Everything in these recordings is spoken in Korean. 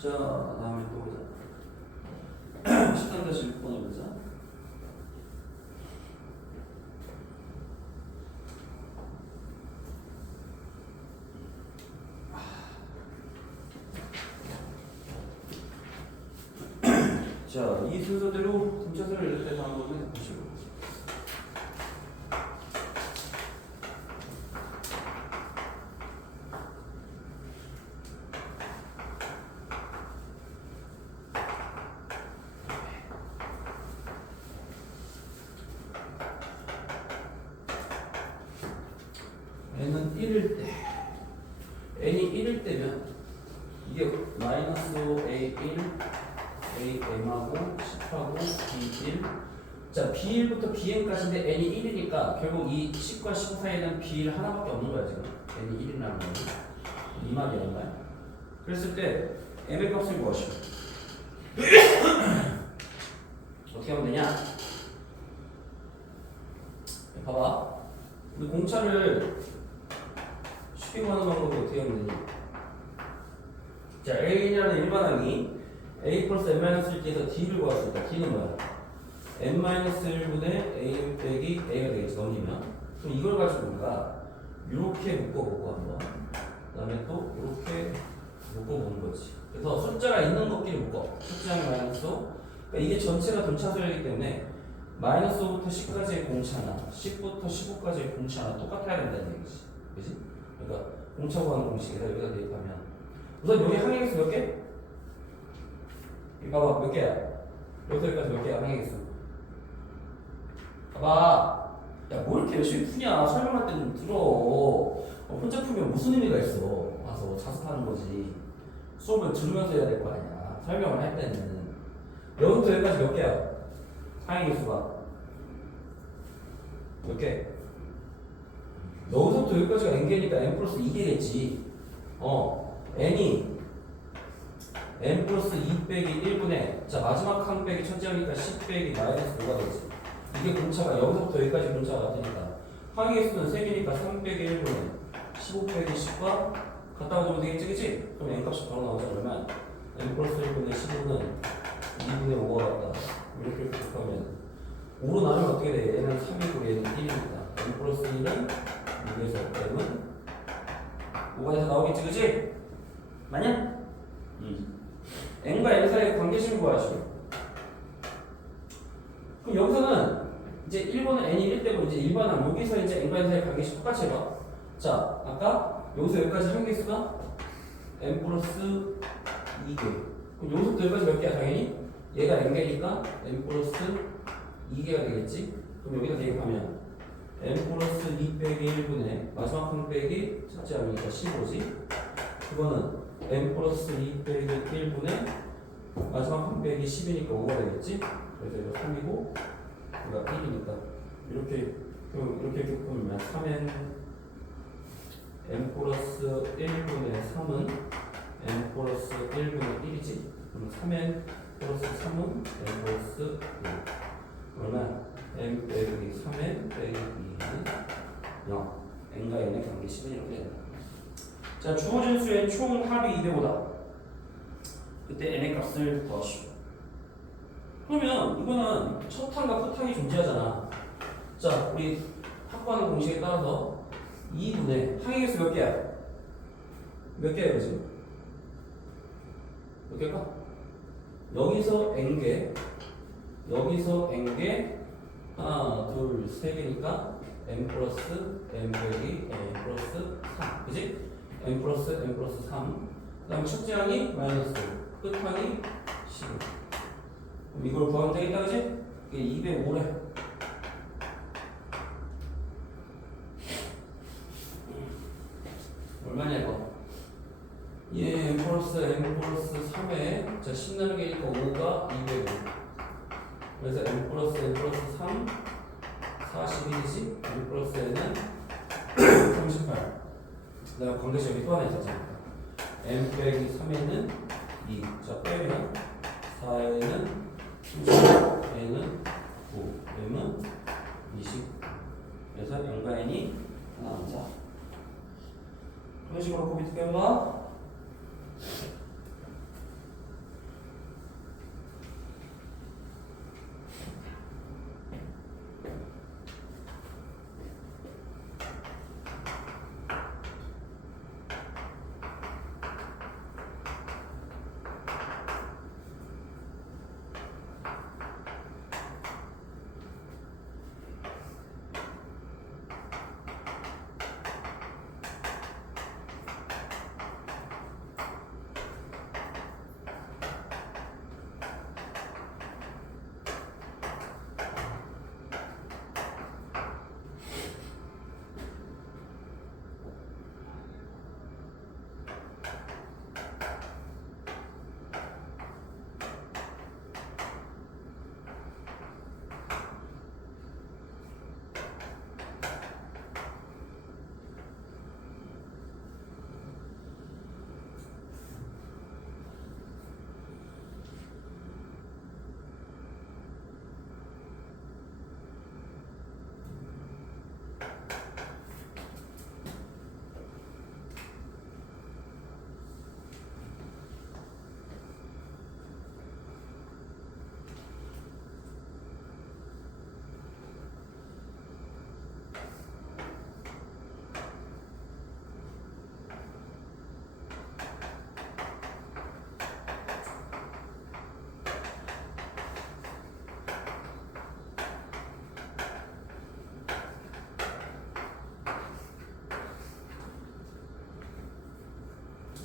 자, 다음에 또 보자. 13-6번을 보자. 자, 이 순서대로 등차수를 낼 때 한번 해보시고. n은 1일 때, n이 1일 때면 이게 마이너스 a1, am하고 10하고 b1. 자, b1부터 bn까지인데 n이 1이니까 결국 이 10과 15 사이에는 b1 하나밖에 없는 거야 지금. n이 1이라는 거는 이 말이란 말이야. 그랬을 때 m의 값을 구하시오. 어떻게 하면 되냐? 봐봐. 우리 공차를 쉽게 구하는 방법이 어떻게 하면 되니? 자, a이라는 일반항이 a 플러스 n-1에서 d를 구할 수 있다. d는 뭐야? n-1분의 a 빼기 a가 되겠지. 넘기면. 그럼 이걸 가지고 우리가 이렇게 묶어보고 한번, 그 다음에 또 이렇게 묶어보는 거지. 그래서 숫자가 있는 것끼리 묶어. 숫자랑 마이너스. 그러니까 이게 전체가 등차수이기 때문에 마이너스 5부터 10까지의 공차나 10부터 15까지의 공차나 똑같아야 된다는 얘기지. 그지? 그러니까 공차 구하는 공식에다 여기다 대입하면 우선 여기 항해계수 몇 개? 이거 봐봐. 몇 개야? 여기서 여기까지 몇 개야? 항해계수. 봐봐. 야, 뭐 이렇게 열심히 푸냐? 설명할 때 좀 들어. 혼자 풀면 무슨 의미가 있어? 와서 자습하는 거지. 수업을 들으면서 해야 될 거 아니야. 설명을 할 때는. 여기부터 여기까지 몇 개야? 항해계수가 몇 개? 여기서부터 여기까지가 n개니까 n 플러스 2개겠지. n이 n 플러스 2 빼기 1분의, 자, 마지막 한 빼기 첫째니까 10 빼기 마이너스 5가 되지. 이게 공차가 여기서부터 여기까지 공차가 같으니까 항해계수는 3개니까 3 빼기 1분의 15 빼기 10과 갖다 오면 되겠지, 그치? 그럼 n 값이 바로 나오자. 그러면 n 플러스 1분의 15는 2분의 5가 같다. 이렇게 곱하면 5로 나누면 어떻게 돼? 얘는 3이고 얘는 1이니까 n 플러스 1은 6에서 m은 5가 돼서 나오겠지, 그치? 맞냐? n과 n 사이의 관계식을 구하시오. 그럼 여기서는 이제 1번은 n이 1 때문에 이제 일반항, 여기서 이제 n과 n 사이의 관계식 똑같이 해봐. 자, 아까 여기서 여기까지 항계수가 n 플러스 2개. 그럼 여기서부터 여기까지 몇 개야, 당연히? 얘가 n개니까 n 플러스 2개가 되겠지? 그럼 여기다 대입하면 n 플러스 2 빼기 1분의 마지막 한 빼기 첫째 항이니까 15지? 그거는 n 플러스 2 빼기 1분의 마지막 한 빼기 10이니까 5가 되겠지? 그래서 이거 3이고 여기가 1이니까 이렇게 보면 3n n 플러스 1분의 3은 n 플러스 1분의 1이지? 그럼 3n 플러스 3은 n 플러스 5. 그러면 n 빼기 3n 빼기 2는 0. n과 n의 관계식은 이렇게 된다. 자, 주어진 수의 총 합이 205다. 그때 n의 값을 구하시오. 그러면 이거는 첫 항과 끝 항이 존재하잖아. 자, 우리 확보하는 공식에 따라서 2분의 항의계수 몇 개야? 몇 개야 지금? 몇 개일까? 여기서 n개, 여기서 n개, 하나, 둘, 세 개니까 n 플러스 n 빼기 n 플러스 3, 그지? n 플러스 n 플러스 3. 그 다음에 첫째 항이 마이너스, 끝 항이 15. 그럼 이걸 구하면 되겠다, 그지? 이게 205래. 얼마냐 이거? 얘 n 플러스 n 플러스 3에 자 10 나누기니까 5가 205. 그래서 n 플러스 n 플러스 3 41이지? n 플러스 n은 38. 내가 관계식 여기 또 하나 있었잖아. n 빼기 3에는 2. 자 빼면 4에는 30, n은 9, m은 20. 그래서 n과 n이 하나 남자. 그런 식으로 곱이 ጥቀ여봐.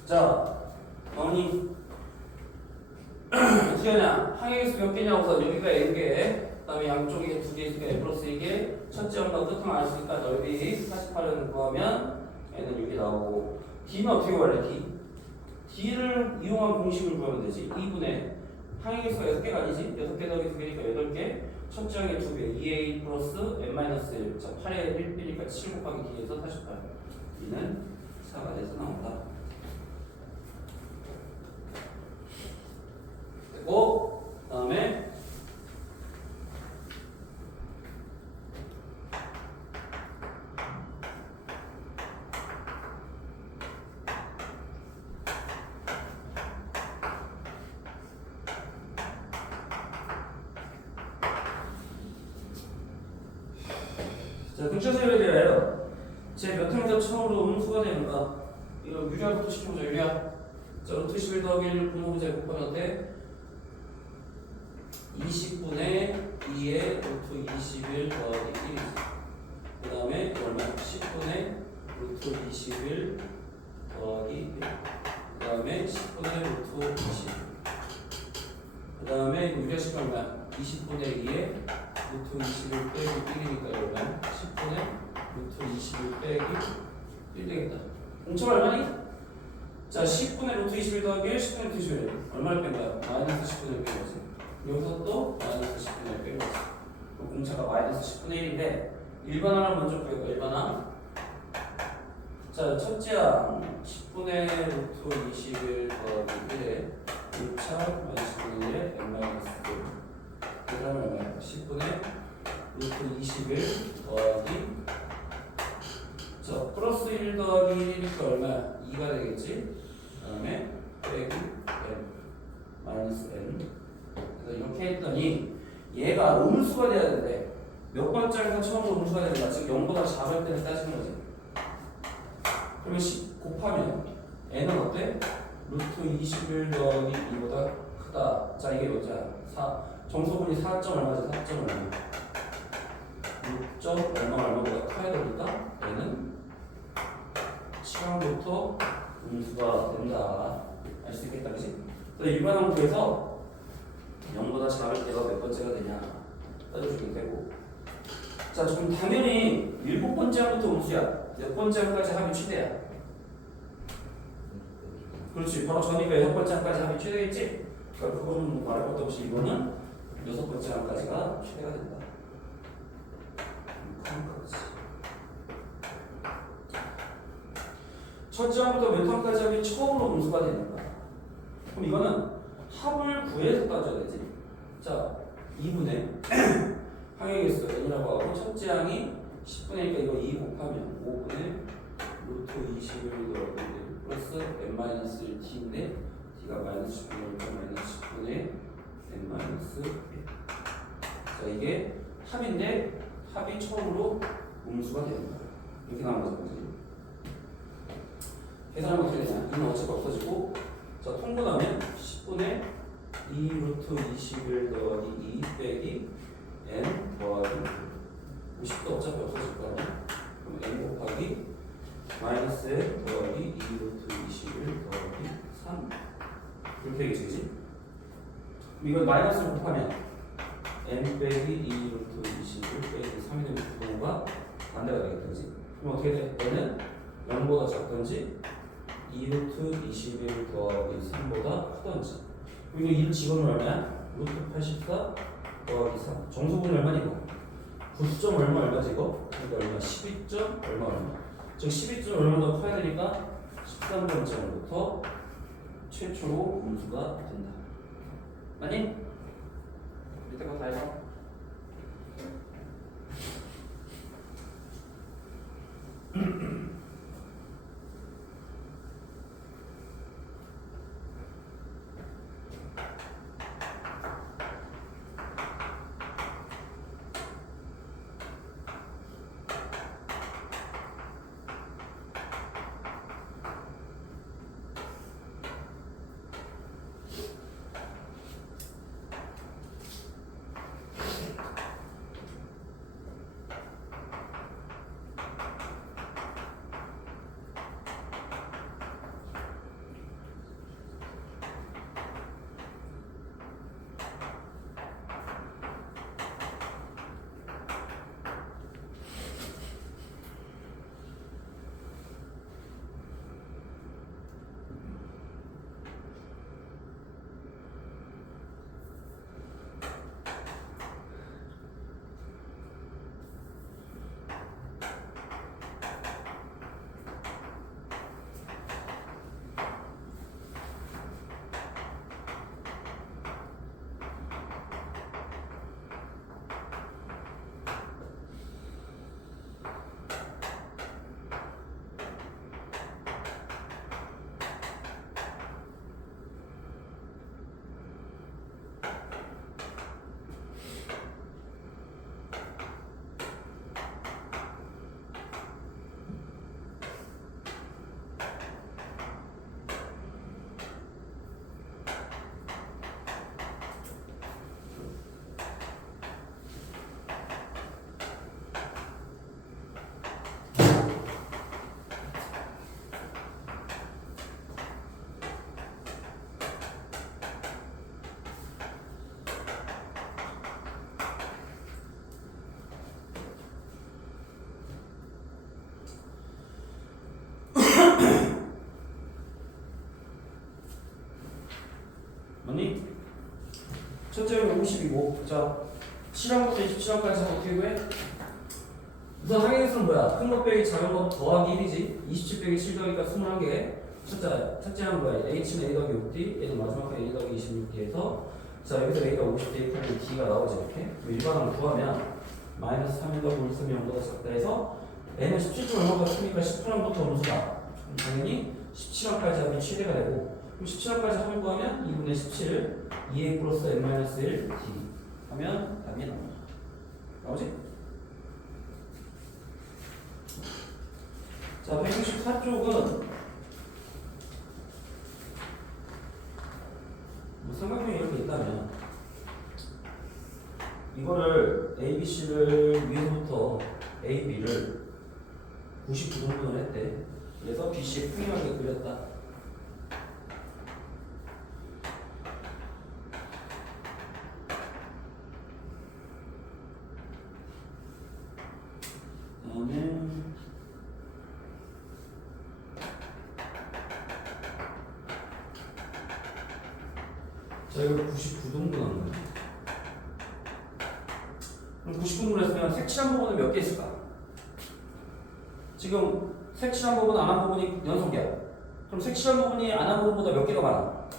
자, 나오니 어떻게 하냐? 항해계수 몇 개냐고서 여기가 n개, 그다음에 양쪽에 두 개 있으니까 n 플러스 2개. 첫째 항과 끝은 안 했으니까 넓이 48을 구하면 n은 6이 나오고. d는 어떻게 구할래? d를 이용한 공식을 구하면 되지. 2분의 항해계수가 6개가 아니지? 6개 더하기 2개니까 8개. 첫째 항에 2배 2a 플러스 n-1. 자, 8에 1빼니까 7 곱하기 d에서 48. d는 4가 돼서 나온다. 됐고, 다음에 자, 등차수열이래요. 제 몇 항에서 처음으로 음수가 되는가? 이거 유리화부터 시켜보자. 유리화. 자, 루트 11 더하기 1 분모분자 곱하면 어때? 20분의 2의 루트 21 더하기 1이지. 그 다음에 얼마? 10분의 루트 21 더하기 1. 그 다음에 10분의 루트 20. 그 다음에 유리화식은 얼마? 20분의 2의 루트 21 빼기 1이니까 얼마? 10분의 루트 21 빼기 1 되겠다. 공차가 얼마니? 자, 10분의 루트 21 더하기 1, 10분의 루트 21. 얼마를 뺀 거야? 마이너스 10분의 1뺀 거지. 여기서 또 마이너스 10분의 1 뺀 거지. 공차가 마이너스 10분의 1인데 일반항을 먼저 구해봐. 일반항. 자, 첫째 항 10분의 루트 21 더하기 1에 6차 마이너스 10분의 1에 n 마이너스 1. 그 다음에 얼마야? 10분의 루트 21 더하기 자, 플러스 1 더하기 1이니까 얼마야? 2가 되겠지? 그 다음에 빼기 n 마이너스 n. 그래서 이렇게 했더니 얘가 음수가 돼야 되는데 몇 번째가 처음으로 음수가 되는가? 지금 0보다 작을 때는 따지는 거지. 그러면 10 곱하면 n은 어때? 루트 21 더하기 2보다 크다. 자, 이게 몇이야? 4. 정수분이 4점 얼마지? 4점 얼마? 6점 얼마보다 커야 되니까 얘는 시간부터 음수가 된다. 알 수 있겠다, 그치? 그래서 일반항 구에서 0보다 작을 때가 몇 번째가 되냐 따져주면 되고. 자, 지금 당연히 7번째 항부터 음수야. 몇 번째 항까지 합이 최대야. 그렇지, 바로 저니까 6번째 항까지 합이 최대겠지? 그러니까 그거는 말할 것도 없이 이거는 6번째 항까지가 최대가 된다. 첫째 항부터 몇 항까지 합이 처음으로 음수가 되는 거야. 그럼 이거는 합을 구해서 따져야 되지. 자, 2분의 항의 개수 n이라고 하고 첫째 항이 10분의니까 이거 2 곱하면 5분의 루트 21 더하기 1 플러스 n-1t인데 t가 마이너스 10분의 마이너스 10분의 n-1. 자, 이게 합인데 합이 처음으로 음수가 되는 거야. 이렇게 나온 거죠. 계산하면 어떻게 되냐? 2는 어차피 없어지고, 자, 통분하면 10분의 2 루트 21 더하기 2 빼기 n 더하기 50도 어차피 없어질 거 아니야? 그럼 n 곱하기 마이너스 n 더하기 2 루트 21 더하기 3 이렇게 되겠지, 그치? 그럼 이건 마이너스를 곱하면 n 빼기 2 루트 21 빼기 3이 되면 부분과 반대가 되겠다, 그치? 그럼 어떻게 돼? n은 0보다 작던지 2 루트 21 더하기 3보다 크던지. 그리고 1 집어넣으면 얼마야? 루트 84 더하기 3. 정수분이 얼마니? 9점 얼마지 이거? 그러니까 얼마? 12점 얼마. 즉 12점 얼마 더 커야 되니까 13번째부터 최초로 음수가 된다. 맞니? 밑에 거 다 해봐. 첫째 항이 50이고, 자, 7항부터 27항까지 어떻게 구해? 우선 항의수는 뭐야? 큰 것 빼기 작은 것 더하기 1이지. 27 빼기 7 더하기가 21개. 첫째 항은 뭐야? H는 A 더하기 6D, 얘는 마지막 A 더하기 26D에서 자, 여기서 A가 50대 그러면 D가 나오지, 이렇게. 일반항을 구하면 마이너스 3인가 볼수면 0보다 작다 해서 N은 17점 얼마가 크니까 10항부터 음수다. 당연히 17항까지 하면 최대가 되고, 그럼 17항까지 합을 구하면 2분의 17을 2A 플러스 N-1 D 하면 답이 나옵니다. 나오지? 자, 164쪽은 뭐 삼각형이 이렇게 있다면 이거를 A, B, C를 위에서부터 A, B를 99등분을 했대. 그래서 B, C에 평행하게 그렸다. 그다음에 자, 이걸 99등분 하는 거야. 그럼 99등분 했으면 색칠한 부분은 몇 개 있을까? 지금 색칠한 부분, 안 한 부분이 연속이야. 그럼 색칠한 부분이 안 한 부분보다 몇 개가 많아?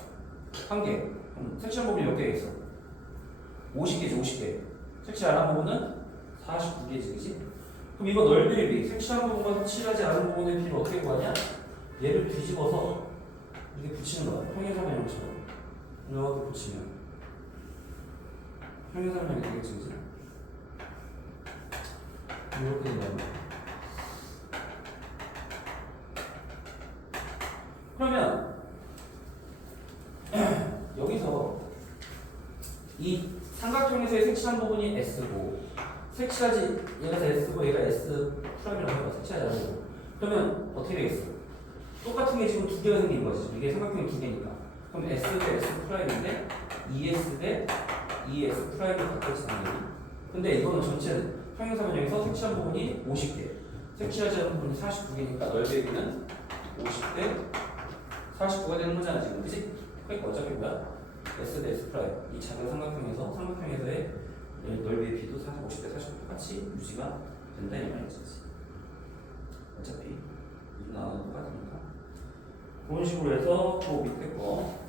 한 개. 그럼 색칠한 부분이 몇 개가 있어? 50개지, 50개. 색칠 안 한 부분은 49개지, 그지? 그럼 이거 넓이의 비, 색칠한 부분과 색칠하지 않은 부분의 비를 어떻게 구하냐? 얘를 뒤집어서 이렇게 붙이는 거야. 평행사변형처럼. 이렇게 붙이면 평행사변형이 되겠지, 그지? 이렇게 된다면 그러면 여기서 이 삼각형에서의 색칠한 부분이 S고 색칠하지 얘가 S고 얘가 S 프라임이라고 해봐. 색칠하지 않고 그러면 어떻게 되겠어? 똑같은 게 지금 두 개가 생긴 거지. 이게 삼각형이 두 개니까 그럼 S 대 S 프라임인데 ES 대 ES 프라임이 같겠지 당연히. 근데 이거는 전체 평행사변형에서 색칠한 부분이 50개 색칠하지 않은 부분이 49개니까 넓이의 비는 50대 49가 되는 거잖아 지금, 그치? 그러니까 어차피 뭐야? S 대 S 프라임 이 작은 삼각형에서의 넓이의 비도 50대 49 똑같이 유지가 된다 이 말이지. 어차피 이 나눠도 똑같으니까 그런 식으로 해서 그 밑에 거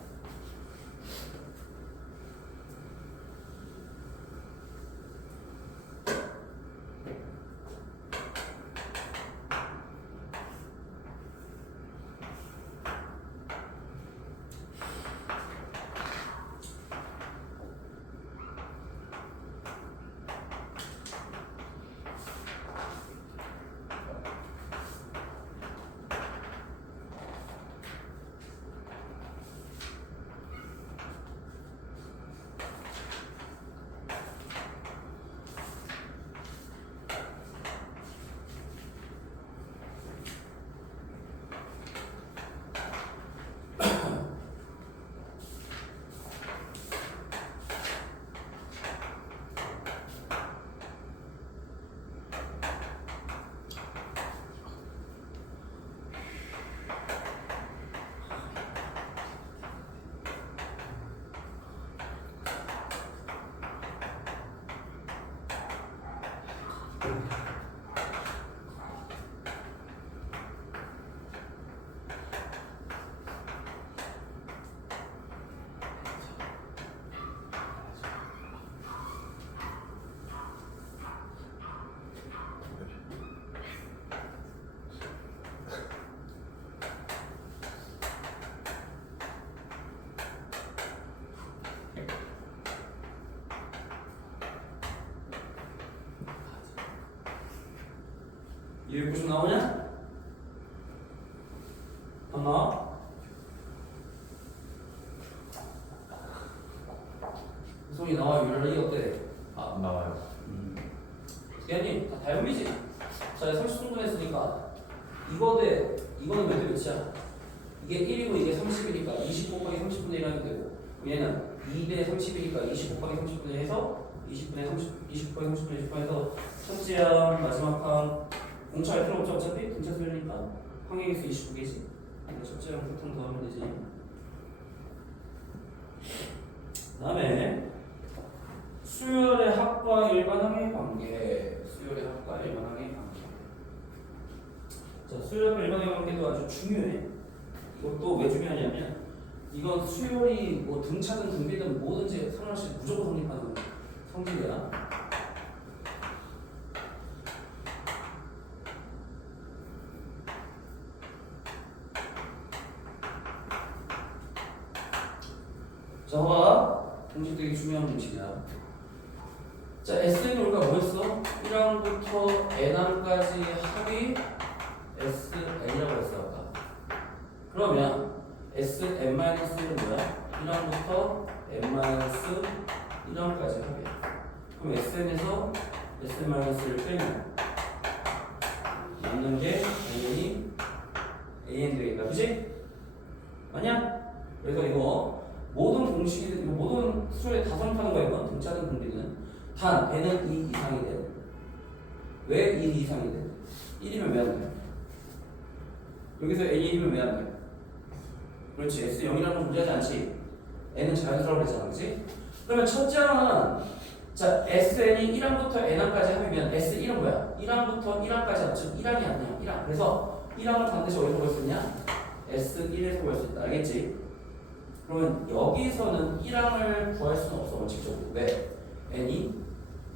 여기 90 나오냐? 안 나와? 송이 나와. 유연이 어때? 안 나와요. 대현이 다 다연미지? 자 30등분 했으니까 이거 대 이거는 몇 대 몇이야? 이게 1이고 이게 30이니까 20 곱하기 30분의 1 하면 되고 얘는 2대 30이니까 20 곱하기 30분의 1 해서 20분의 30, 20 곱하기 30분의 20 해서 첫째 항, 마지막 항 공차할 필요 없죠. 어차피 등차 수열이니까 항행수 29개지. 첫째 항 보통 더하면 되지. 그 다음에 수열의 합과 일반항의 관계. 수열의 합과 일반항의 관계. 자, 수열과 일반항의 관계도 아주 중요해. 이것도 왜 중요하냐면 이건 수열이 뭐 등차든 등비든 뭐든지 상관없이 무조건 성립하는 성질이야. 자, 봐봐. 공식 되게 중요한 공식이야. 자, S는 우리가 뭐였어? 1항부터 N항까지 합이 SN이라고 했어, 아까. 그러면 Sn-1은 뭐야? 1항부터 N-1항까지 합이야. 그럼 Sn에서 Sn-를 빼면 남는 게 당연히 AN 되겠다. 그치? 맞냐? 그래서 이거 모든 공식이, 모든 수열에 다 성립하는 거야, 이건. 등차든 등비든. 단, N은 2 이상이 돼. 왜 2 이상이 돼? 1이면 왜 안 돼? 여기서 N이 1이면 왜 안 돼? 그렇지. S 0이라는 건 존재하지 않지. N은 자연스러워 그랬잖아. 그치? 그러면 첫째 항은, 자, SN이 1항부터 N항까지 합이면 S1은 뭐야? 1항부터 1항까지 합. 즉, 1항이 아니야. 1항. 그래서 1항을 반드시 어디서 볼 수 있냐? S1에서 볼 수 있다. 알겠지? 그러면 여기서는 1항을 구할 수는 없어, 원칙적으로. 왜? N이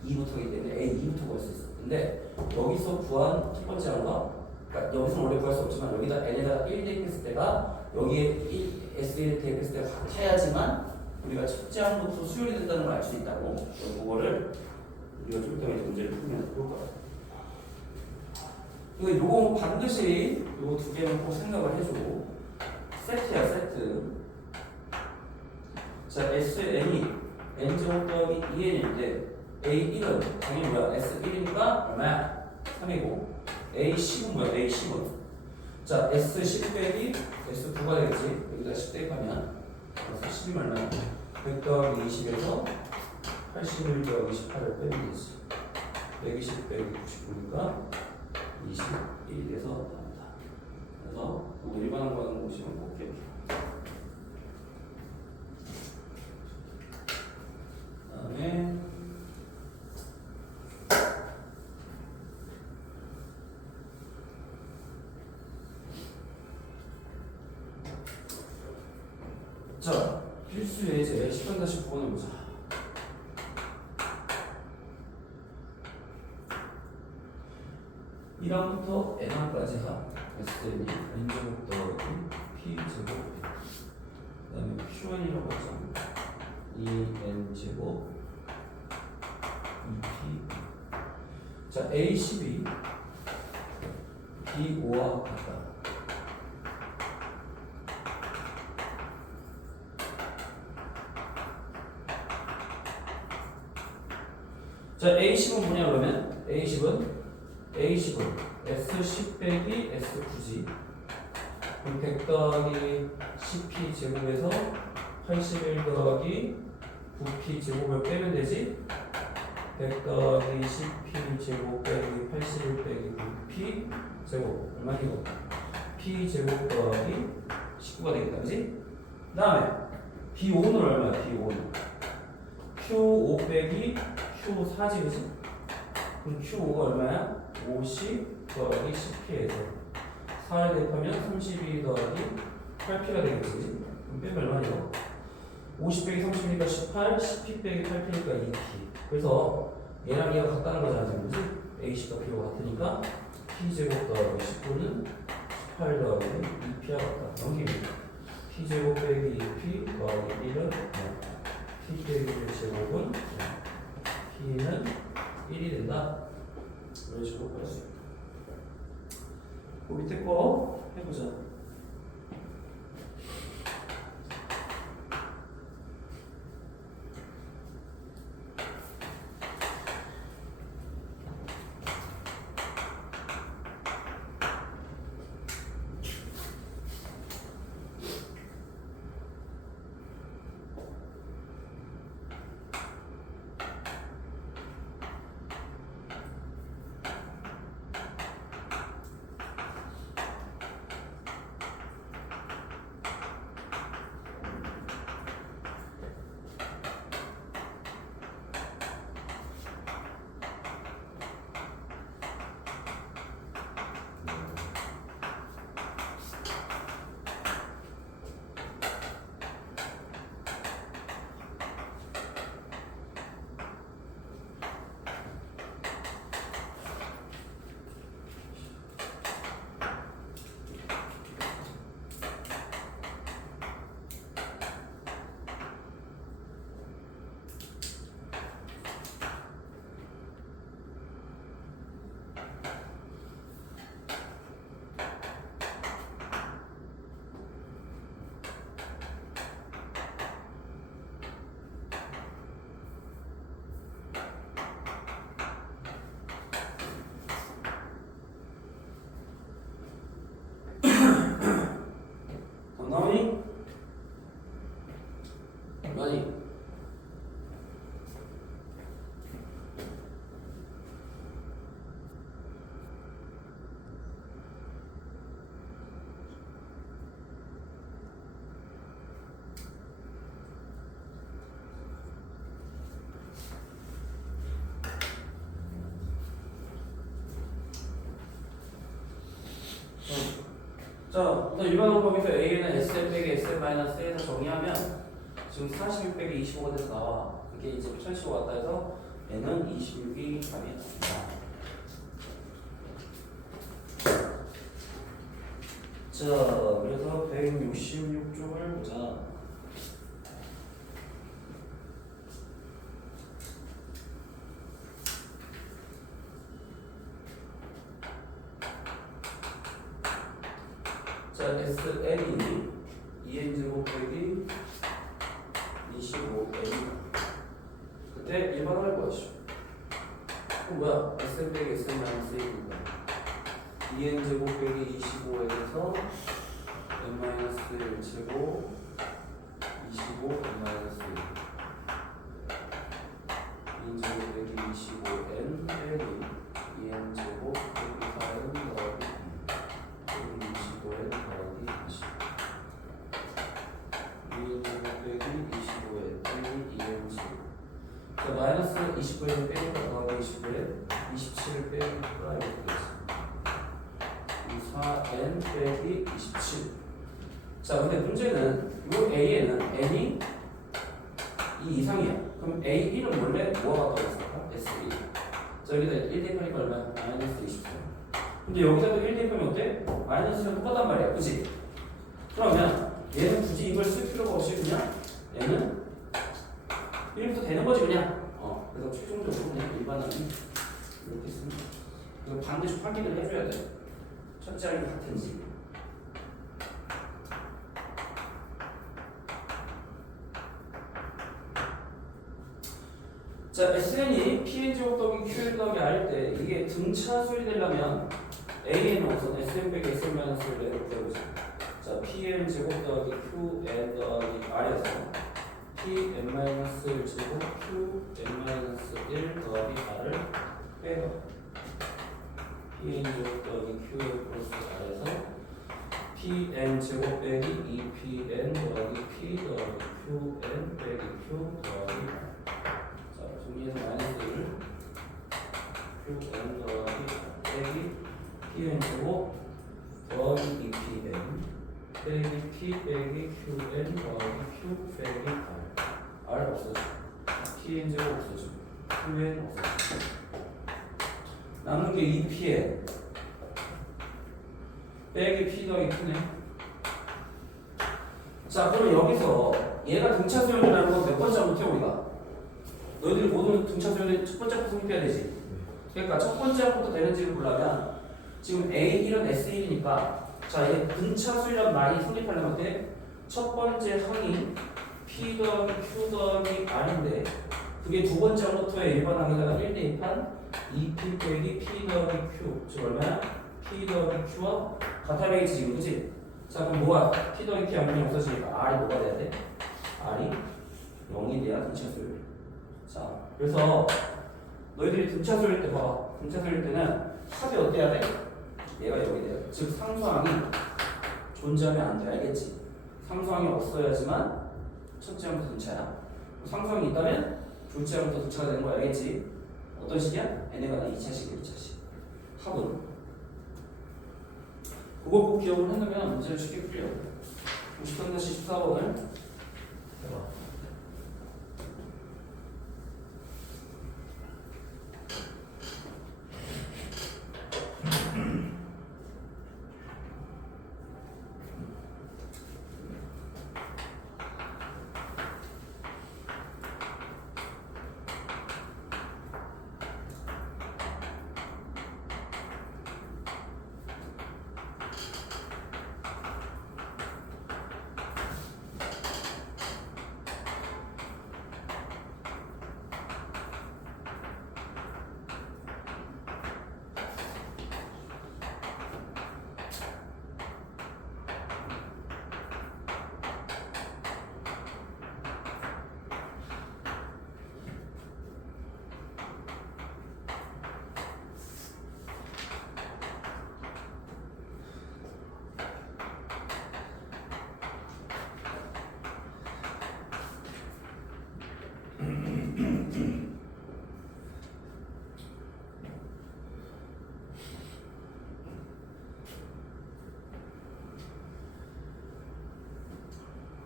2부터이기 때문에 A2부터 구할 수 있어. 근데 여기서 구한 첫 번째 항과, 그러니까 여기서는 원래 구할 수 없지만 여기다 N에다가 1 대입했을 때가 여기에 S1 대입했을 때가 같아야지만 우리가 첫째 항부터 수열이 된다는 걸 알 수 있다고. 그거를 우리가 좀 이따가 문제를 풀면서 볼 거야. 그리고 요거 반드시 요거 두 개는 꼭 생각을 해주고. 세트야, 세트. 자, SN이 N제곱 더하기 2N인데 A1은 당연히 뭐야? S1이니까 얼마야? 3이고 A10은 뭐야? A10은 자, S10 빼기 S9가 되겠지. 여기다 10 대입하면 그래서 10이면 얼마야? 100 더하기 20에서 81 더하기 18을 빼면 되지. 120 빼기 99니까 21이 돼서 나옵니다. 그래서 이거 일반항 구하는 공식은 꼭 기억해. 그다음에 자, 필수 예제 10-9번을 보자. (1항부터) (n 항까지) 합 Sn이 n제곱 더하기 p제곱 그 다음에 qn이라고 하죠. 2n제곱 2p 자, A12 B5와 같다. 자, A10은 뭐냐 그러면? A10은 S10 빼기 S9지. 그럼 100 더하기 10p 제곱에서 81 더하기 9p 제곱을 빼면 되지? 100 더하기 10p 제곱 빼기 81 빼기 9p 제곱 얼마니? p 제곱 더하기 19가 되겠다. 그지? 그 다음에 B5는 얼마야? B5는 Q5 빼기 Q4지. 그지? 그럼 Q5가 얼마야? 50 더하기 10p에서 4를 대입하면 32 더하기 8p가 되겠지. 그지? 그럼 빼면 얼마냐? 50 빼기 30이니까 18, 10p 빼기 8p니까 2p. 그래서 얘랑 얘가 같다는 거잖아, 지금. 그지? A씨가 B가 같으니까 P제곱 더하기 19는 18 더하기 2P와 같다. 넘깁니다. P제곱 빼기 2P 더하기 1은 P 빼기 1제곱은 P는 1이 된다. 이런 식으로 할 수 있다. 그 밑에 거 해보자. 자, 일단 일반으로 거기서 A는 Sn 빼기 Sn 마이너스 1에서 정의하면 지금 46 빼기 25가 돼서 나와. 그게 이제 1015 왔다 해서 N은 26이 답이 나옵니다. 자, 그래서 166쪽을 보자. 자, SN이 2n제곱 빼기 25n. 그때 일반을 할 거야. 그럼 뭐야? SN 빼기 SN 마이너스 1입니다. 2n제곱 빼기 25n에서 n 마이너스 1제곱 25 n 마이너스 1. 2n제곱 빼기 25n 빼기 2n제곱 빼기 4n 더하기 25n 더하기 20. 2n제곱 빼기 25n 빼기 2n제곱. 자, 마이너스 29n 빼기가 더하기 29n 27을 빼기가 이렇게 되겠습니다. 4n 빼기 27. 자, 근데 문제는 이 A에는 n이 2 이상이야. 그럼 A1은 원래 뭐가 같다고 했을까? S1. 자, 여기다 1 대입하니까 얼마야? 마이너스 24. 근데 여기다도 1 대입하면 어때? 마이너스랑 똑같단 말이야. 그치? 그러면 얘는 굳이 이걸 쓸 필요가 없이 그냥 얘는 1부터 되는 거지 그냥. 그래서 최종적으로 그냥 일반은 이렇게 씁니다. 그래서 반드시 확인을 해줘야 돼. 첫째 항이 같은지. 자, SN이 PN제곱 더하기 QN 더하기 R일 때 이게 등차수이 되려면 AN은 우선 SN 빼기 SN 마이너스를 이렇게 해보자. 자, PN제곱 더하기 QN 더하기 R에서 PN 마이너스 1제곱 QN 마이너스 1 더하기 R을 빼요. PN제곱 더하기 QN 플러스 R에서 PN제곱 빼기 2PN 더하기 P 더하기 QN 빼기 Q 더하기 R. 자, 정리해서 마이너스 1을 QN 더하기 빼기 PN제곱 더하기 2PN 빼기 P 빼기 QN 더하기 Q 빼기 R 없어져. PN제곱 없어져. QN 없어져. 남는 게 2PN 빼기 P 더하기 Q네. 자, 그럼 여기서 얘가 등차수열이라는 건 몇 번째 못해 우리가? 너희들이 모든 등차수열의 첫 번째부터 성립해야 되지. 그러니까 첫 번째부터 되는지를 보려면 지금 A1은 S1이니까 자, 얘 등차수열이란 말이 성립하려면 어때? 첫 번째 항이 P 더하기 Q 더하기 R인데 그게 두 번째 항부터의 일반 항에다가 1 대입한 2P 빼기 P 더하기 Q. 즉 얼마야? P 더하기 Q와 같아 되겠지 지금, 그치? 자, 그럼 뭐가? P 더하기 Q 양면이 없어지니까 R이 뭐가 돼야 돼? R이 0이 돼야 등차수열. 자, 그래서 너희들이 등차수일 때 봐봐. 등차수일 때는 합이 어때야 돼? 얘가 여기 돼요. 즉 상수항이 존재하면 안 돼. 알겠지? 상수항이 없어야지만 첫째 항부터 등차야. 상수항이 있다면 둘째 항부터 등차가 되는 거야. 알겠지? 어떤 식이야? n에 관한 2차식이야. 2차식. 합은. 그거 꼭 기억을 해놓으면 문제를 쉽게 풀려. 53-14번을 해봐.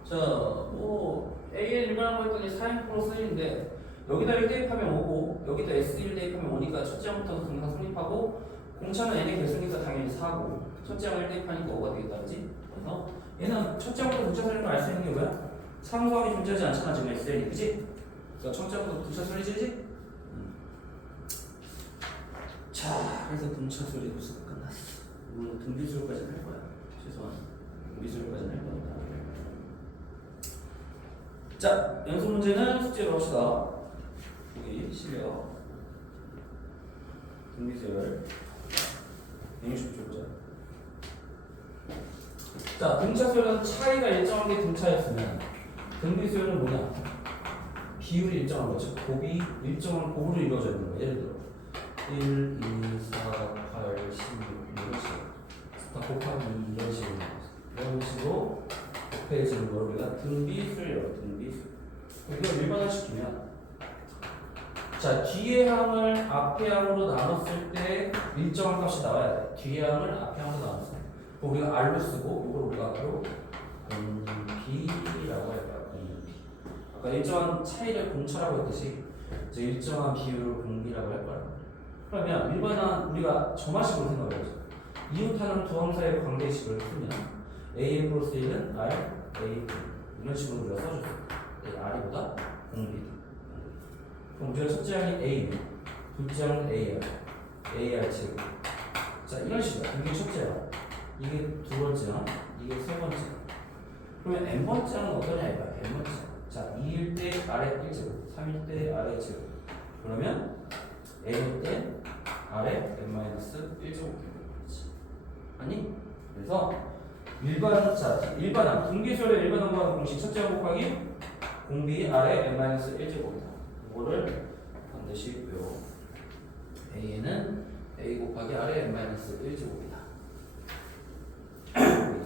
자, 뭐 a의 일반항 했더니 4n 플러스 1인데 여기다 1 대입하면 5고 여기다 s1 대입하면 5니까 첫째 항부터 등가 성립하고 공차는 n의 개수니까 당연히 4고 첫째 항을 1 대입하니까 5가 되겠다 그지? 그래서 얘는 첫째 항부터 등차 설립을 알 수 있는 게 뭐야? 상수항이 존재하지 않잖아 지금 SN이 그지? 그러니까 첫째 항부터 등차 설립이지? 자, 그래서 등차 설립 수가 끝났어. 물론 등비수료까지는 할 거야. 최소한 등비수료까지는 할 거니까. 자, 연습 문제는 숙제로 합시다. 여기 실력 등비수열 160조 보자. 자, 등차수열은 차이가 일정한 게 등차였으면 등비수열은 뭐냐? 비율이 일정한 거죠. 곱이 일정한 곱으로 이루어져 있는 거야. 예를 들어 1, 2, 4, 8, 16 이런 식으로 다 곱하기 2 이런 식으로 곱해지는 걸 우리가 등비수열이라고 등비수. 이걸 일반화시키면 자 뒤의 항을 앞의 항으로 나눴을 때 일정한 값이 나와야 돼. 뒤의 항을 앞의 항으로 나눴을 때 우리가 R로 쓰고 이걸 우리가 앞으로 공비라고 할 거야. 공비. 아까 일정한 차이를 공차라고 했듯이 이제 일정한 비율을 공비라고 할 거야. 그러면 일반한 우리가 점화식으로 생각해보자. 이웃하는 두 항 사이의 관계식을 쓰면 a 플러스 1은 r, a 이런 식으로 우리가 써줬어. r이보다 공비다. 그럼 우리가 첫째 항이 a는 둘째 항은 ar 제곱. 자 이런 식이야. 이게 첫째 항, 이게 두 번째 항, 이게 세 번째 항. 그러면 n 번째 항은 어떠냐 이거야. n 번째 항. 자 2일 때 r의 1제곱, 3일 때 r의 제곱. 그러면 a일 때 r의 n-1제곱 되는 거지. 아니? 그래서 일반항 등비수열의 일반항과 공식 첫째 항 곱하기 공비 r의 n-1제곱이다. 이거를 반드시 외워. a는 a 곱하기 r의 n-1제곱이다.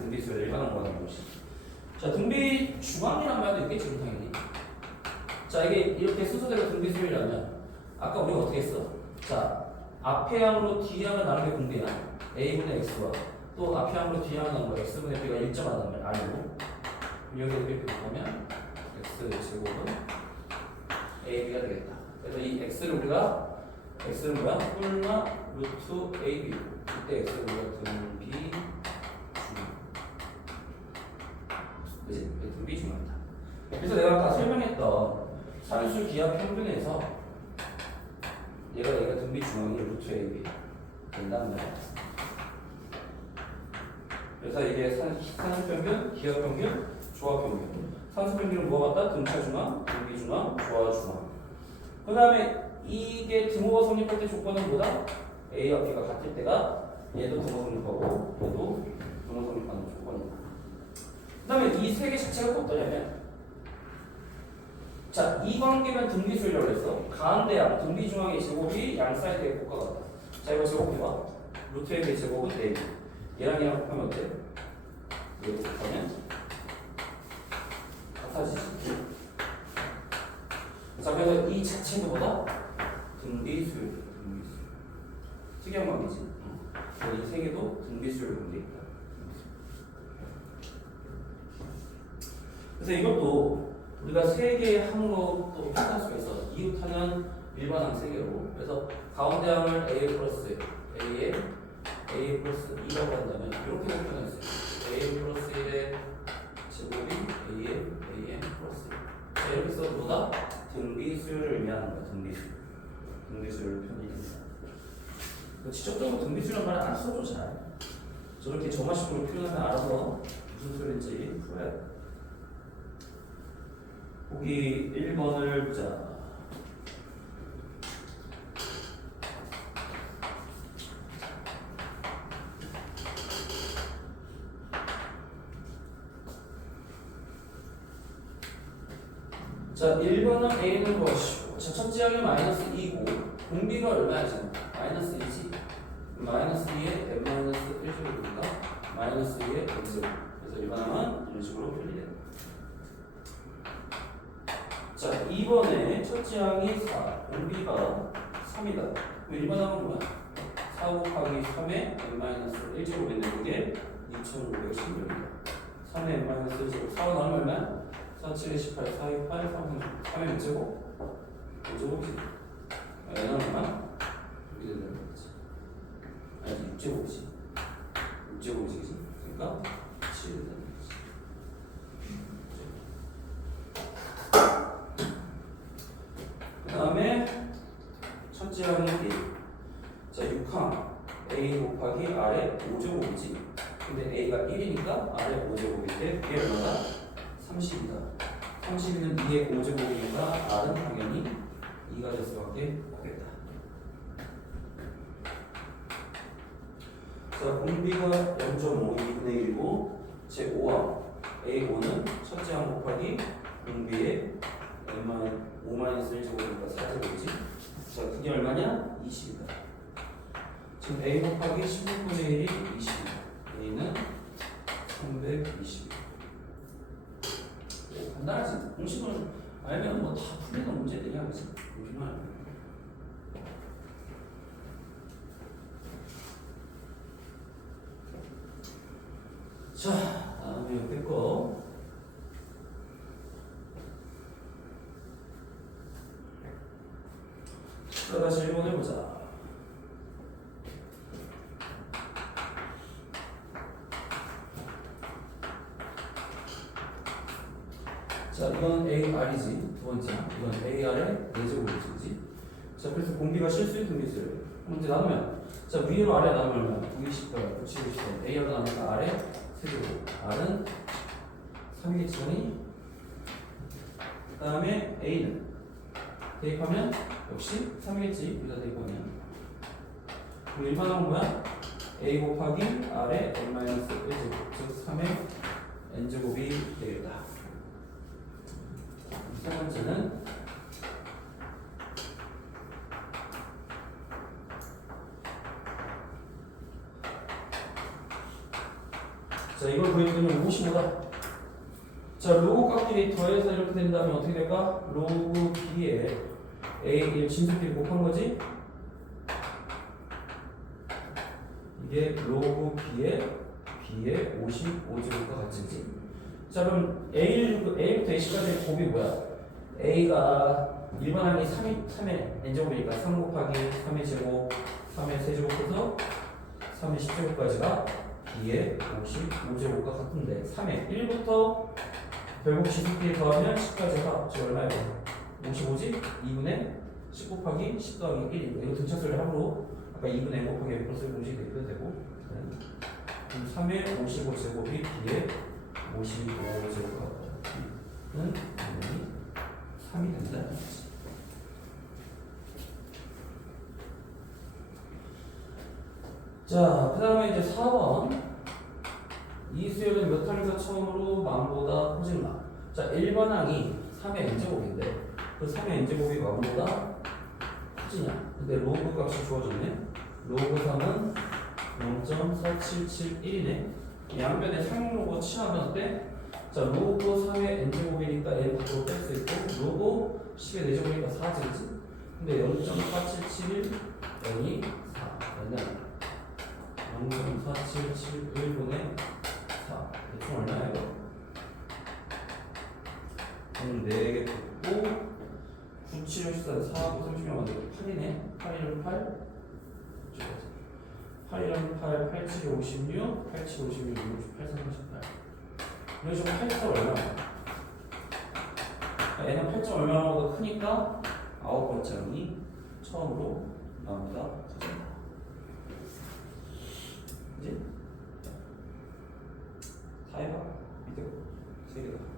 등비수열의 일반항과 공식. 자 등비 중항이란 말도 있겠지 당연히. 자 이게 이렇게 순서대로 등비수열이라면 아까 우리가 어떻게 했어? 자, 앞의 항으로 뒤 항을 나누게 공비야. a분의 x와 또 앞의 항으로 뒤 항을 나누고 x분의 b가 일정하다면 r로 여기에 이렇게 곱하면 x 제곱은 ab가 되겠다. 그래서 이 x를 우리가 x는 뭐야? 뿔마 루트 ab. 이때 x를 우리가 등비 중앙. 그치? 등비 중앙이다. 그래서 내가 아까 설명했던 산술 기하 평균에서 얘가 등비 중앙이 루트 AB 된단 말이야. 그래서 이게 산수평균, 기하평균, 조합평균. 산수평균은 뭐가 같다? 등차 중앙, 등비 중앙, 조화 중앙. 그 다음에 이게 등호가 성립할 때 조건은 뭐다? A와 B가 같을 때가 얘도 등호 성립하고 얘도 등호 성립하는 조건이다. 그 다음에 이 세 개 자체가 어떠냐면 자, 이 관계면 등비수열이라고 했어. 가운데양, 등비 중앙의 제곱이 양 사이드의 곱과 같다. 자, 이거 제곱해봐. 루트 A의 제곱은 AB. 얘랑 얘랑 곱하면 어때? 얘도 곱하면 같아지지. 자, 그래서 이 자체는 뭐다? 등비수열. 특이한 관계지. 이 세 개도 등비수열 관계입니다. 그래서 이것도 우리가 세 개의 항으로 또 표현할 수가 있어. 이웃하는 일반항 세 개로. 그래서 가운데 항을 a 플러스 a에 a 플러스 2라고 한다면 이렇게 표현할 수 있어. a 플러스 1의 제곱이 a에 am 플러스 1. 자, 이렇게 써도 뭐다? 등비수열을 의미하는 거야. 등비수열을 표현해줍니다. 직접적으로 등비수열이라는 말을 안 써도 잘. 저렇게 점화식으로 표현하면 알아서 무슨 소리인지 풀어야 돼. 보기 1번을 보자. 자, 1번은 A는 무엇이고, 자, 첫째 항이 마이너스 2고, 공비가 얼마야지? 마이너스 2지? 마이너스 2에 n-1제곱이니까 마이너스 2에 n제곱. 그래서 1번은 이런 식으로 표현이 자, 2번에 첫째 항이 4, 공비가 3이다. 1번 항은 뭐야? 4 곱하기 3에 n-1제곱인데 그게 2516입니다. 3의 n 마이너스 1제곱 4와 나누면 얼마야? 4, 7, 18, 4, 2, 8, 3, 3의 몇 제곱? 5제곱이지. n은 얼마? 이렇게 된다는 거지. 아니 6제곱이지. 6제곱이지, 그치? 그러니까 7이 된다는 거지. 그 다음에 첫째 항목이 자 6항 a 곱하기 r의 5제곱이지. 근데 a가 1이니까 r의 5제곱일 때 그게 얼마다? 30이다. 30은 2의 5제곱이니까 r은 당연히 2가 될 수밖에 없겠다. 자, 공비가 0.5, 2분의 1이고 제 5항 a5는 첫째 항 곱하기 공비의 5-1제곱이니까 4제곱이지. 자, 그게 얼마냐? 20이다. 지금 a 곱하기 16분의 1이 20이다. a는 320이다. 간단하지. 공식을 알면 뭐 다 풀리는 문제들이야, 그치? 공식만 알면. 자, 다음에 옆에 거. 자, 다시 1번 해보자. 자, 이건 AR이지. 두 번째. 이건 AR의 4제곱이지. 그지? 자, 그래서 공비가 실수의 등비수를 문제 나누면 자, 위로 아래 나누면 920번, 970번 A가 나누니까 아래 세제곱 R은 3이겠지만이 그 다음에 A는 대입하면 역시 3이겠지. 여기다 대입하면 그럼 일반항은 뭐야? A 곱하기 R의 n-1제곱 즉 3의 n제곱이 되겠다. 세 번째는 자, 이걸 구해보면 55다. 자, 로그 값끼리 더해서 이렇게 된다면 어떻게 될까? 로그 b에 a 진수끼리 곱한 거지? 이게 로그 b에 55제곱과 같은지. 자, 그럼 A부터 A까지의 곱이 뭐야? A가 일반항이 3의 n제곱이니까 3 곱하기 3의 제곱, 3의 세제곱해서 3의 10제곱까지가 B의 55제곱과 같은데 3의 1부터 결국 지수끼리 더하면 10까지가 즉 얼마예요? 55지? 2분의 10 곱하기 10 더하기 1이고 이거 등차수를 함으로 아까 2분의 n 곱하기 n 플러스 공식이 대입해도 되고 그럼 3의 55제곱이 B의 55제곱과 같다는 당연히 3이 된다. 자, 그 다음에 이제 4번 이 수열은 몇 항에서 처음으로 만보다 커질나? 자, 1번항이 3의 n제곱인데 그 3의 n제곱이 만보다 커지냐? 근데 로그 값이 주어졌네. 로그 3은 0.4771이네. 양변에 상용로그 칠하면 어때? 자, 로그 3의 n제곱이니까 n 밖으로 뺄 수 있고 로그 10의 4제곱이니까 4제곱이지. 근데 0.4771 0이 4 얘는 0.4771분의 4 대충 얼마야 이거? 4개 곱고 9, 7, 14, 4, 9, 30명 만들고 8이네. 8, 1, 8 8이랑 8, 8, 7, 56, 8, 7, 56, 68, 38. 이거 지금 8점 얼마야? 얘는 8점 얼마보다 크니까 9번째 항이 처음으로 나옵니다. 이제 다 해봐. 밑에 거 3개다.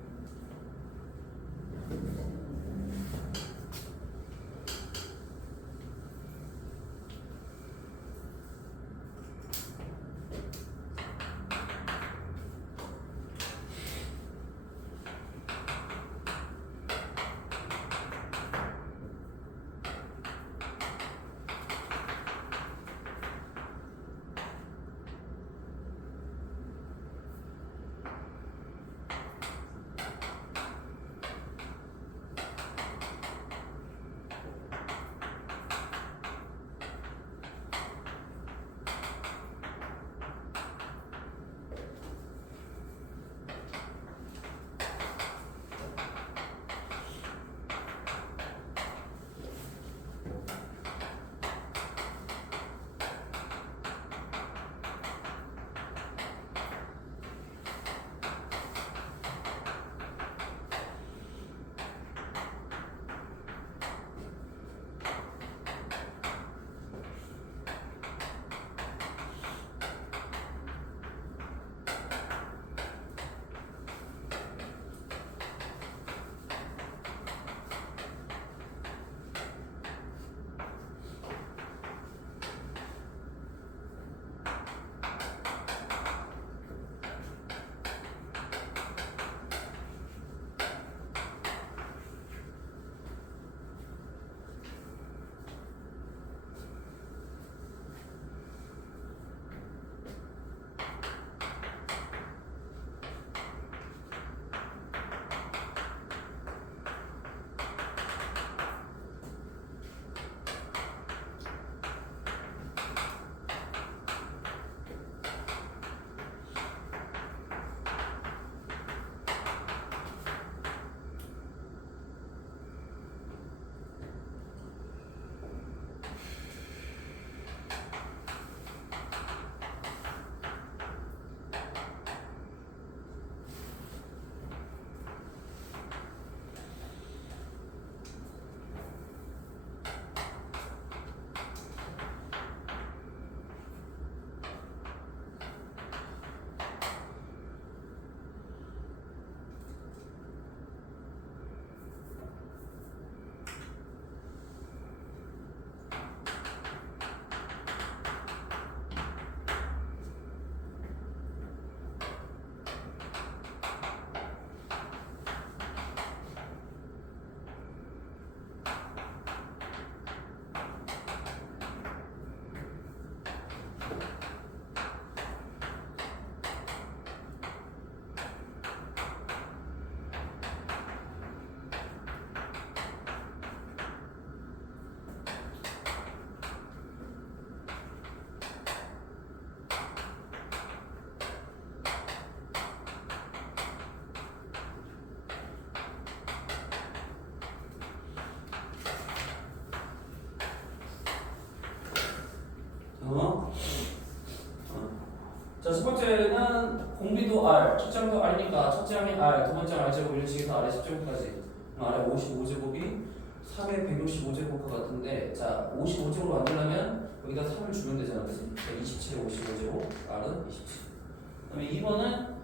R, 첫째 항도 R이니까 첫째 항이 R, 두 번째 R 제곱 이런 식에서 아래 10제곱까지 아래 55제곱이 3의 165제곱과 같은데 자 55제곱으로 만들려면 여기다 3을 주면 되잖아 그치? 27에 55제곱 R은 27 그 다음에 2번은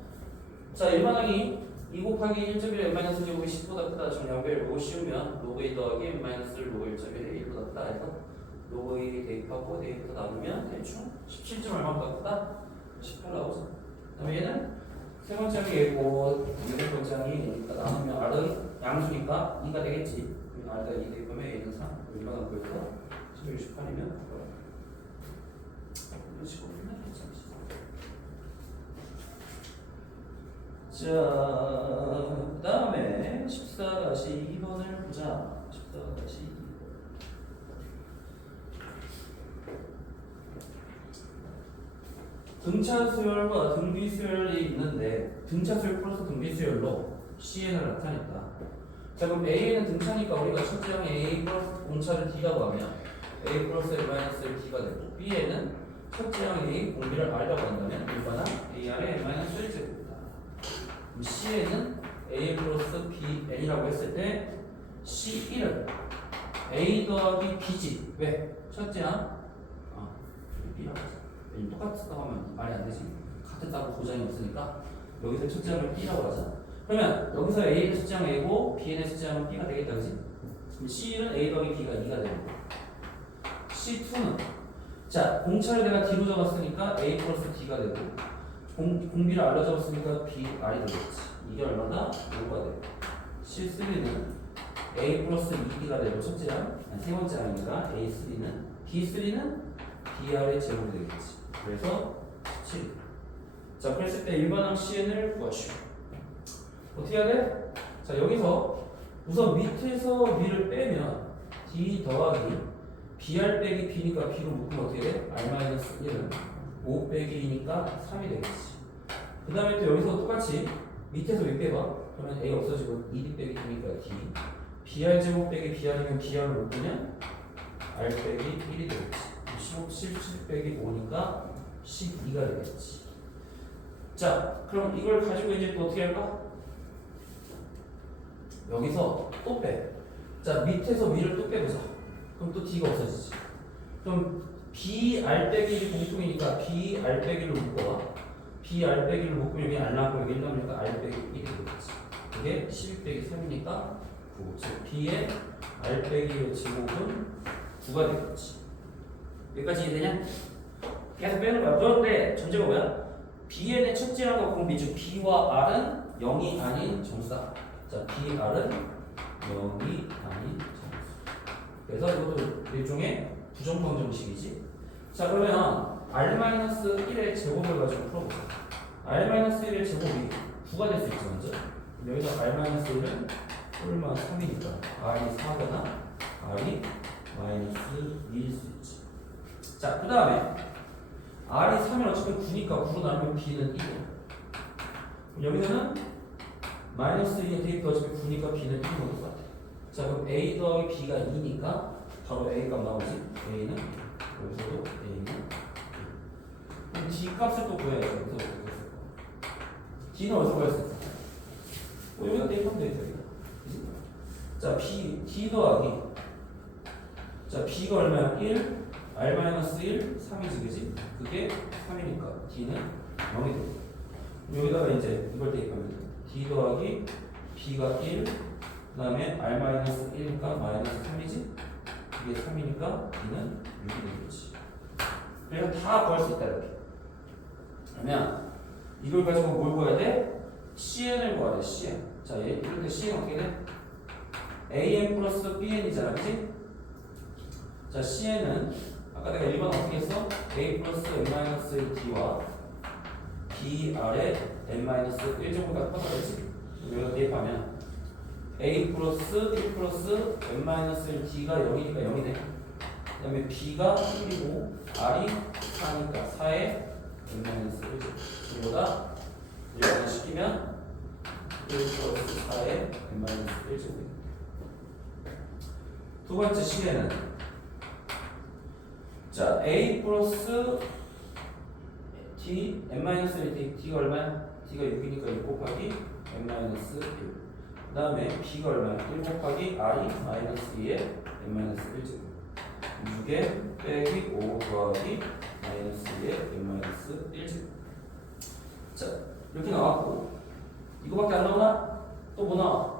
자 일반항이 2 곱하기 1.1 n-제곱이 10보다 크다 좀 양변을 보고 씌우면 로그 2 더하기 n- 로그 1.1이 1보다 크다 해서 로그 2 대입하고 대입해서 나누면 대충 17점 얼마보다 크다? 18 나오죠 그 다음에 얘는 세 번째 항이 얘고 여덟 번째 항이 나누면 R은 양수니까 2가 되겠지 그러면 R가 2 대입하면 얘는 3 얼마나 보여서 11, 18이면 이런 식으로 풀면 괜찮지 자, 그 다음에 14-2번을 보자. 14-2번. 등차 수열과 등비 수열이 있는데 등차 수열 플러스 등비 수열로 Cn을 나타냈다. 자, 그럼 A는 등차니까 우리가 첫째 항에 A 플러스 공차를 D라고 하면 A 플러스 L 마이너스 D가 되고 B에는 첫째 항 A 공비를 R라고 한다면 일반항 AR의 N 마이너스 1제곱 C에는 A 플러스 B N이라고 했을 때 C1은 A 더하기 B지 왜? 첫째 항 B라고 하자 똑같다고 하면 말이 안 되지 같았다고 보장이 없으니까 여기서 첫째 항을 B라고 하자 그러면 여기서 A는 첫째 항 A고 B는 첫째 항은 B가 되겠다 그지? 그럼 C1은 A 더하기 B가 2가 되는 거야 C2는 자 공차를 내가 D로 잡았으니까 A 플러스 D가 되고 공비를 R로 잡았으니까 B, R이 되겠지. 이게 얼마나? 5가 돼. C3는 A 플러스 2B가 되고 첫째 항, 세 번째 항이니까 A3는 B3는 BR의 제곱이 되겠지. 그래서 17. 자, 그랬을 때 일반항 CN을 구하시오. 어떻게 해야 돼? 자, 여기서 우선 밑에서 B를 빼면 D 더하기 BR 빼기 B니까 B로 묶으면 어떻게 돼? R-1은 5 빼기 2니까 3이 되겠지. 그 다음에 또 여기서 똑같이 밑에서 몇 빼봐? 그러면 A 없어지고 2D 빼기 2니까 D. BR 제곱 빼기 BR이면 BR을 묶으면 R 빼기 1이 되겠지. 15, 17 빼기 5니까 12가 되겠지. 자, 그럼 이걸 가지고 이제 또 어떻게 할까? 여기서 또 빼. 자, 밑에서 위를 또 빼보자. 그럼 또 D가 없어지지. 그럼 BR 빼기 1이 공통이니까 BR 빼기를 묶어봐. BR 빼기를 묶으면 여기 R 남고 여기 1 남으니까 R 빼기 1이 되겠지. 이게 12 빼기 3이니까 9. 즉 B의 R 빼기 제곱은 9가 되겠지. 여기까지 이해되냐? 계속 빼는 거야. 그런데 전제가 뭐야? Bn의 첫째 항과 공비 즉 B와 R은 0이 아닌 정수다. 자, BR은 0이 아닌 정수. 그래서 이것도 일종의 부정평 정식이지. 자, 그러면 R-1의 제곱을 가지고 풀어보자. R-1의 제곱이 9가 될 수 있죠, 먼저. 여기서 R-1은 꼴마 3이니까 R이 4거나 R이 마이너스 2일 수 있지. 자, 그 다음에 R이 3면 어차피 9니까 9로 나누면 B는 1이야. 여기서는 마이너스 2에 대입도 어차피 9니까 B는 1인 것 같아. 자, 그럼 A 더하기 B가 2니까 바로 A 값 나오지. A는 여기서도 A는 1. 그럼 D 값을 또 구해야죠. 여기서 어떻게 했을 거야? D는 어디서 구할 수 있어? 여기다 대입하면 되겠다. 자, D 더하기 자, B가 얼마야? 1, R-1, 3이지, 그지? 그게 3이니까 D는 0이 되고 여기다가 이제 이걸 대입하면 D 더하기 B가 1, 그 다음에 R-1이니까 마이너스 3이지? 이게 3이니까 D는 6이 되겠지. 그러니까 다 구할 수 있다, 이렇게. 그러면 이걸 가지고 뭘 구해야 돼? CN을 구해야 돼, CN. 자, 이럴 때 CN 어떻게 돼? AN 플러스 BN이잖아, 그지? 자, CN은 아까 내가 1번 어떻게 했어? A 플러스 N-D와 BR의 N-1제곱까지 퍼져야지. 여기다 대입하면 A 플러스 1 플러스 N-D가 0이니까 0이네. 그 다음에 B가 1이고 R이 4니까 4의 N-1제곱. 이거보다 이렇게 시키면 1 플러스 4의 N-1제곱. 두 번째 시에는 자, A 플러스 D, N-1 D가 얼마야? D가 6이니까 6 곱하기 n-1. 그 다음에 B가 얼마야? 1 곱하기 R이 마이너스 2에 n-1제곱. 6에 빼기 5 더하기 마이너스 2에 n-1제곱. 자, 이렇게 나왔고 이거밖에 안 나오나? 또 뭐 나와?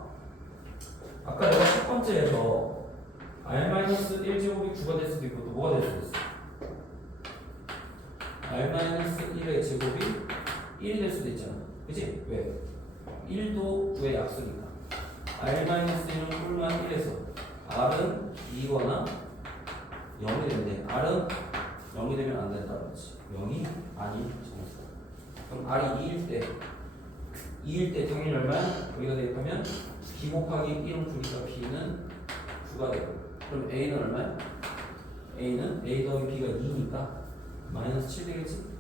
아까 내가 첫 번째에서 r-1제곱이 9가 될 수도 있고 또 뭐가 될 수도 있어? r-1의 제곱이 1이 될 수도 있잖아. 그치? 왜? 1도 9의 약수니까 r-1은 꼴만 1에서 r은 2거나 0이 되는데 r은 0이 되면 안 된다 그렇지. 0이 아닌 정수. 그럼 r이 2일 때 당연히 얼마야? 여기다 대입하면 b 곱하기 1은 9니까 b는 9가 되고 그럼 a는 얼마야? a는 a 더하기 b가 2니까 마이너스 7 되겠지?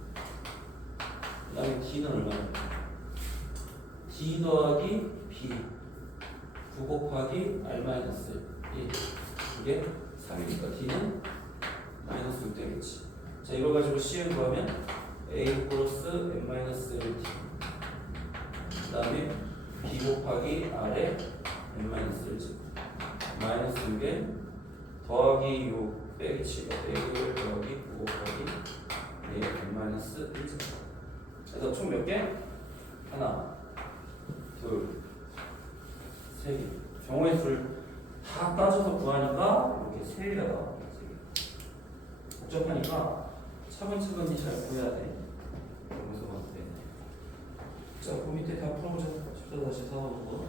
그 다음에 d는 얼마야? d 더하기 b 9 곱하기 r 마이너스 1 이게 3이니까 d는 마이너스 6 되겠지. 자 이걸 가지고 cn 구하면 a 플러스 n 마이너스 1d 그 다음에 b 곱하기 r에 n 마이너스 1제곱 마이너스 6에 더하기 6 빼기 7 빼기 1 더하기 9 곱하기 a n 마이너스 1제곱. 그래서 총 몇 개? 하나 둘 세 개. 정호의 수를 다 따져서 구하니까 이렇게 세 개가 나와. 복잡하니까 차근차근히 잘 구해야 돼. 여기서 봐도 돼. 자, 그 밑에 다 풀어보자. 14-4번.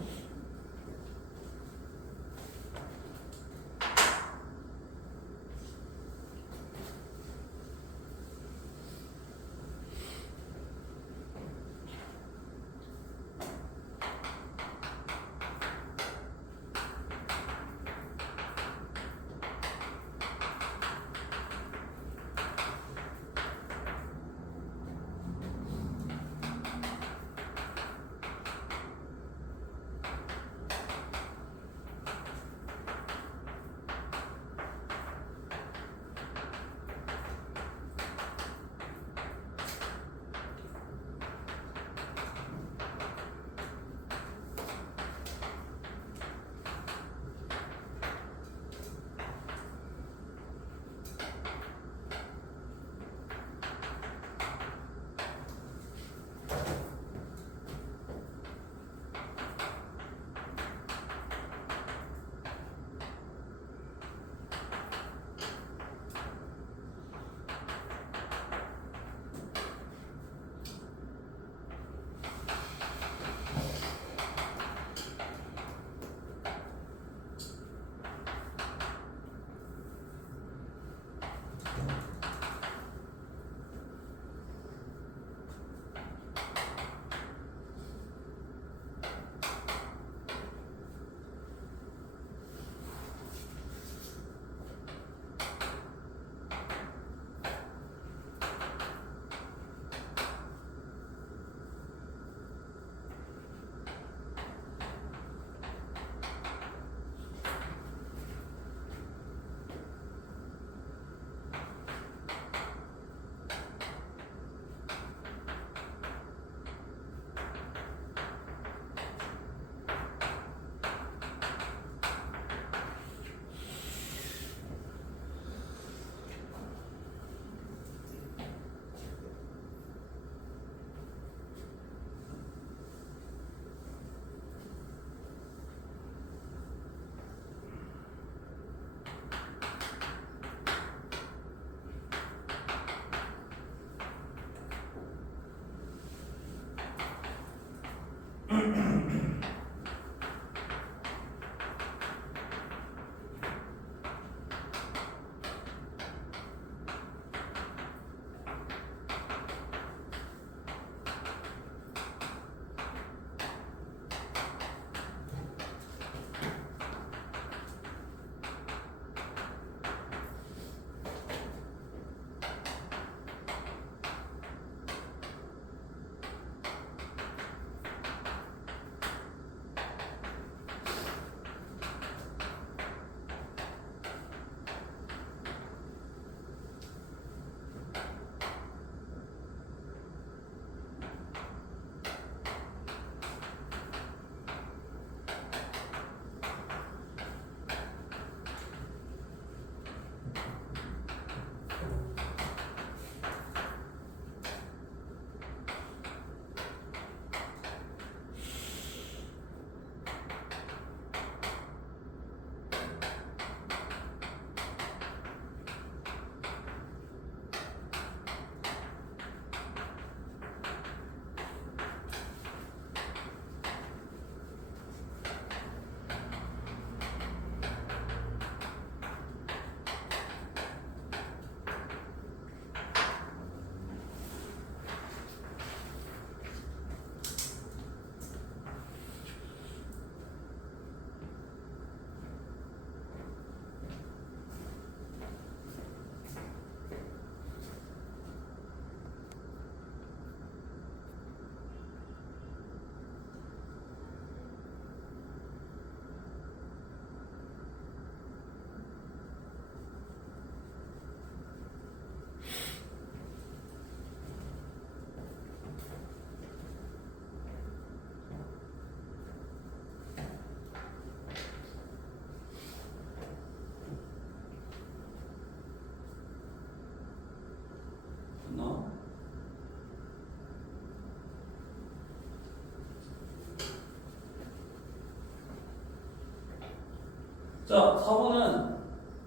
자, 4번은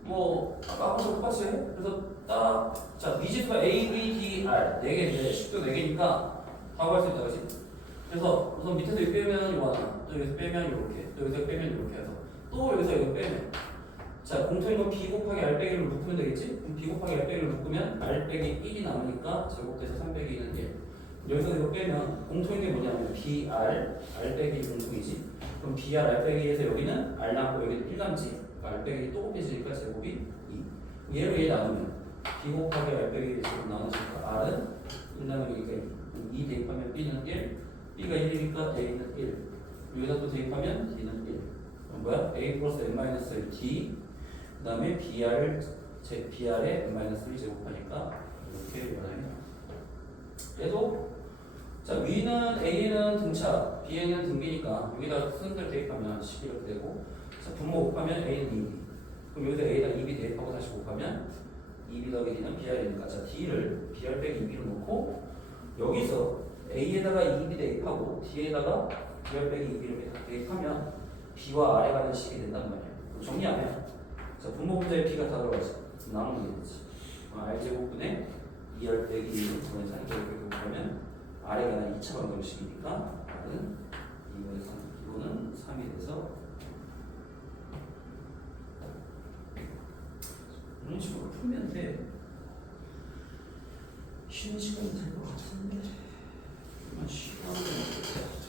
뭐 아까 하고서 똑같이 해. 그래서 딱 자, 미지수가 A, B, D, R 4개인데 10도 4개니까 다 구할 수 있다, 그치? 그래서 우선 밑에서 이거 빼면 이거 하나, 또 여기서 빼면 이렇게, 또 여기서 빼면 이렇게 해서 또 여기서 이거 빼면 자, 공통인 건 B 곱하기 R 빼기를 묶으면 되겠지? 그럼 B 곱하기 R 빼기를 묶으면 R 빼기 1이 남으니까 제곱돼서 3 빼기 2는 1. 여기서 이거 빼면 공통인 게 뭐냐면 BR, R 빼기 공통이지. 그럼 BR, R 빼기에서 여기는 R 남고 여기는 1 남지. R 빼기 또 곱해지니까 제곱이 2. 얘로 얘 나누면 B 곱하기 R 빼기 제곱 나누니까 R은 1 나누니까 2 대입하면 B는 1. B가 1이니까 A는 1. 여기다 또 대입하면 D는 1. 그럼 뭐야? A 플러스 N-1 D 그 다음에 BR의 N-1 제곱하니까 이렇게 변하게 그래도 자 위는 A는 등차 B는 등비니까 여기다 쓰는 대로 대입하면 10 이렇게 되고 자 분모 곱하면 A는 2B 그럼 여기다 A에다 2B 대입하고 다시 곱하면 2B 더하기 D는 BR이니까 자 D를 BR 빼기 2B로 놓고 여기서 A에다가 2B 대입하고 D에다가 BR 빼기 2B로 대입하면 B와 R에 가는 식이 된단 말이야 정리하면 자, 분모 분자에 B가 다 들어가지. 나누면 되지. R제곱분의 2R 빼기 1을 보내자. 이렇게 보면 R에 가는 2차 방정식이니까 R은 2분의 3, 이거는 3이 돼서 이런 식으로 풀면 돼. 쉬는 시간이 될 것 같은데. 쉬고 하면 되겠다.